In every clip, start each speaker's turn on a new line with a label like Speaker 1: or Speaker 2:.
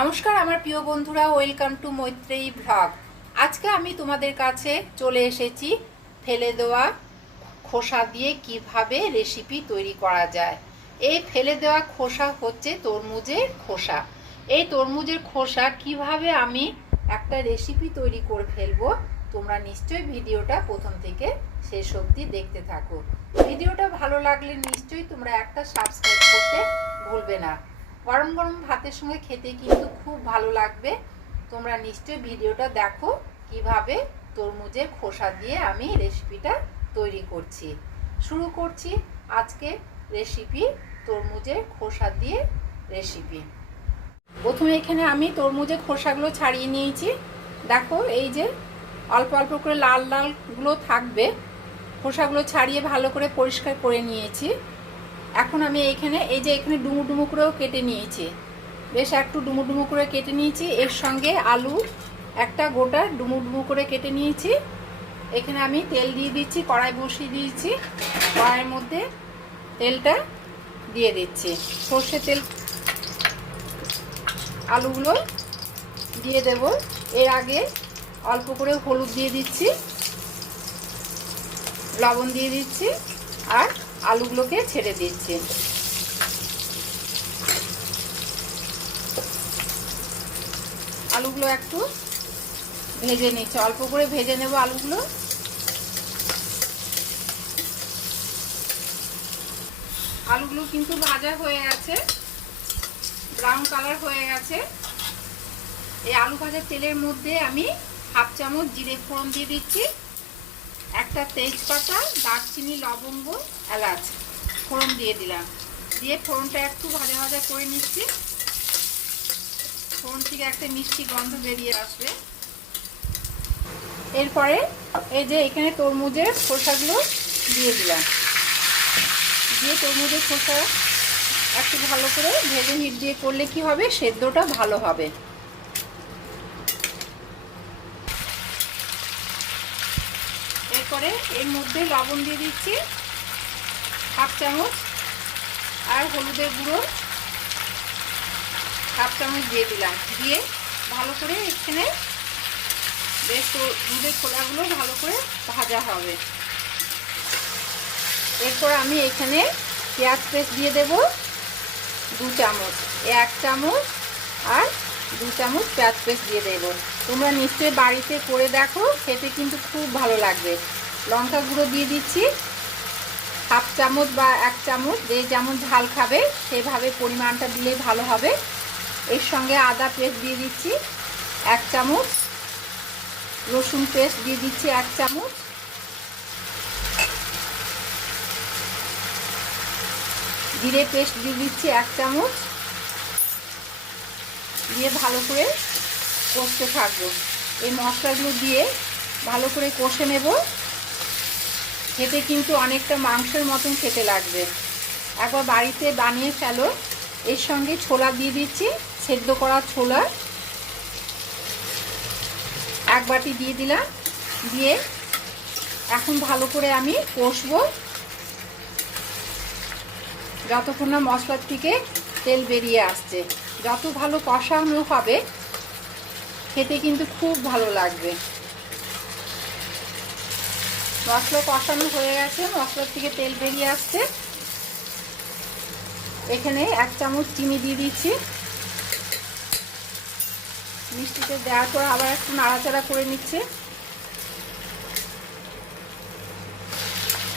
Speaker 1: নমস্কার, আমার প্রিয় বন্ধুরা, ওয়েলকাম টু মৈত্রেয়ী ভ্লগ আজকে আমি তোমাদের কাছে চলে এসেছি ফেলে দেওয়া খোসা দিয়ে কীভাবে রেসিপি তৈরি করা যায়। এই ফেলে দেওয়া খোসা হচ্ছে তরমুজের খোসা। এই তরমুজের খোসা কীভাবে আমি একটা রেসিপি তৈরি করে ফেলব, তোমরা নিশ্চয়ই ভিডিওটা প্রথম থেকে শেষ অবধি দেখতে থাকো। ভিডিওটা ভালো লাগলে নিশ্চয়ই তোমরা একটা সাবস্ক্রাইব করতে ভুলবে না। গরম গরম ভাতের সঙ্গে খেতে কিন্তু খুব ভালো লাগবে। তোমরা নিশ্চয়ই ভিডিওটা দেখো কীভাবে তরমুজের খোসা দিয়ে আমি রেসিপিটা তৈরি করছি। শুরু করছি আজকে রেসিপি তরমুজের খোসা দিয়ে রেসিপি প্রথমে এখানে আমি তরমুজের খোসাগুলো ছাড়িয়ে নিয়েছি। দেখো, এই যে অল্প অল্প করে লাল লালগুলো থাকবে। খোসাগুলো ছাড়িয়ে ভালো করে পরিষ্কার করে নিয়েছি। এখন আমি এইখানে, এই যে এখানে ডুমু ডুমু করেও কেটে নিয়েছি। বেশ একটু ডুমু ডুমু করে কেটে নিয়েছি। এর সঙ্গে আলু, একটা গোটা ডুমু ডুমু করে কেটে নিয়েছি। এখানে আমি তেল দিয়ে দিচ্ছি, কড়াই বসিয়ে দিয়েছি। কড়াইয়ের মধ্যে তেলটা দিয়ে দিচ্ছি। সর্ষে তেল আলুগুলো দিয়ে দেব। এর আগে অল্প করে হলুদ দিয়ে দিচ্ছি। লবণ দিয়ে দিচ্ছি। আর আলুগুলোকে ছেড়ে দিচ্ছি। আলুগুলো একটু ভেজে নিচ্ছে। অল্প করে ভেজে নেব আলুগুলো। আলুগুলো কিন্তু ভাজা হয়ে গেছে ব্রাউন কালার হয়ে গেছে। এই আলু ভাজার তেলের মধ্যে আমি হাফ চামচ জিরে ফোড়ন দিয়ে দিচ্ছি। একটা তেজপাতা, দারচিনি, লবঙ্গ, এলাচ, ফোড়ন দিয়ে দিলাম। দিয়ে ফোড়নটা একটু ভাজা ভাজা করে নিচ্ছি। ফোড়ন থেকে একটা মিষ্টি গন্ধ বেরিয়ে আসবে। এরপরে এই যে এখানে তরমুজের খোসাগুলো দিয়ে দিলাম। দিয়ে তরমুজের খোসা একটু ভালো করে ভেজে হিট দিয়ে করলে কি হবে? সেদ্ধটা ভালো হবে। এরপরে এর মধ্যে লবণ দিয়ে দিচ্ছি, হাফ চামচ, আর হলুদের গুঁড়ো, হাফ চামচ দিয়ে দিলাম। দিয়ে ভালো করে এখানে বেশ দুধের খোলাগুলো ভালো করে ভাজা হবে। এরপর আমি এখানে পেঁয়াজ পেস্ট দিয়ে দেব দু চামচ, এক চামচ, আর দু চামচ পেঁয়াজ পেস্ট দিয়ে দেবো। তোমরা নিশ্চয়ই বাড়িতে করে দেখো, খেতে কিন্তু খুব ভালো লাগবে। লঙ্কা গুঁড়ো দিয়ে দিচ্ছি। হাফ চামচ বা এক চামচ যে যেমন ঝাল খাবে সেভাবে পরিমাণটা দিলে ভালো হবে। এর সঙ্গে আদা পেস্ট দিয়ে দিচ্ছি এক চামচ। রসুন পেস্ট দিয়ে দিচ্ছি এক চামচ। জিরে পেস্ট দিয়ে দিচ্ছি এক চামচ। দিয়ে ভালো করে কষতে থাকব। এই মশলাগুলো দিয়ে ভালো করে কষে নেব। খেতে কিন্তু অনেকটা মাংসের মতন খেতে লাগবে। একবার বাড়িতে বানিয়ে ফেলো। এর সঙ্গে ছোলা দিয়ে দিচ্ছি, সেদ্ধ করা ছোলা। এক বাটি দিয়ে দিলাম। দিয়ে এখন ভালো করে আমি কষবো। যতক্ষণ না মশলার থেকে তেল বেরিয়ে আসছে। যত ভালো কষানো হবে, খেতে কিন্তু খুব ভালো লাগবে। মশলা কষানো হয়ে গেছে। মশলার থেকে তেল বেরিয়ে আসছে। এখানে এক চামচ চিনি দিয়ে দিচ্ছি। মিষ্টিতে দেওয়ার পর আবার একটু নাড়াচাড়া করে নিচ্ছে।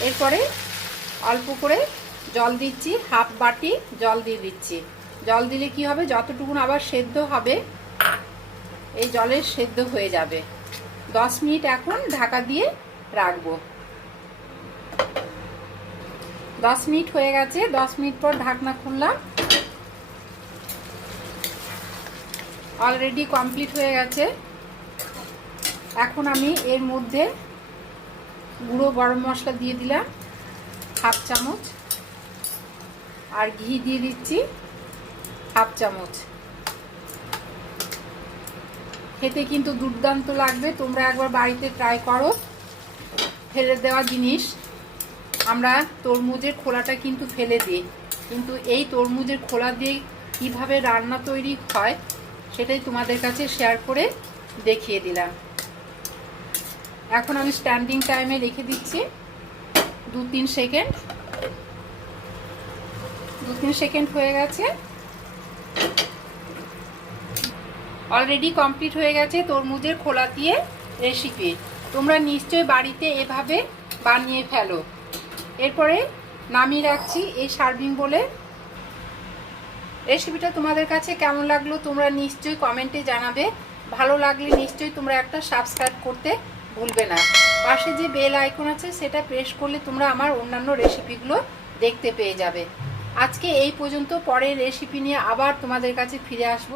Speaker 1: এরপরে অল্প করে জল দিচ্ছি, হাফ বাটি জল দিয়ে দিচ্ছি। জল দিলে কি হবে? যতটুকুন আবার সেদ্ধ হবে, এই জলের সেদ্ধ হয়ে যাবে। দশ মিনিট এখন ঢাকা দিয়ে রাখব। দশ মিনিট হয়ে গেছে, দশ মিনিট পর ঢাকনা খুললাম। অলরেডি কমপ্লিট হয়ে গেছে। এখন আমি এর মধ্যে গুঁড়ো গরম মশলা দিয়ে দিলাম, হাফ চামচ। আর ঘি দিয়ে দিচ্ছি, হাফ চামচ। খেতে কিন্তু দুর্দান্ত লাগবে, তোমরা একবার বাড়িতে ট্রাই করো। ফেলে দেওয়া জিনিস, আমরা তরমুজের খোলাটা কিন্তু ফেলে দিই। কিন্তু এই তরমুজের খোলা দিয়ে কীভাবে রান্না তৈরি হয়, সেটাই তোমাদের কাছে শেয়ার করে দেখিয়ে দিলাম। এখন আমি স্ট্যান্ডিং টাইমে রেখে দিচ্ছি। দু তিন সেকেন্ড দু তিন সেকেন্ড হয়ে গেছে। অলরেডি কমপ্লিট হয়ে গেছে তরমুজের খোলা দিয়ে রেসিপি তোমরা নিশ্চয়ই বাড়িতে এভাবে বানিয়ে ফেলো। এরপরে নামিয়ে রাখছি এই সার্ভিং বলে। রেসিপিটা তোমাদের কাছে কেমন লাগল তোমরা নিশ্চয়ই কমেন্টে জানাবে। ভালো লাগলে নিশ্চয়ই তোমরা একটা সাবস্ক্রাইব করতে ভুলবে না। পাশে যে বেল আইকন আছে সেটা প্রেস করলে তোমরা আমার অন্যান্য রেসিপিগুলো দেখতে পেয়ে যাবে। আজকে এই পর্যন্ত পরের রেসিপি নিয়ে আবার তোমাদের কাছে ফিরে আসব।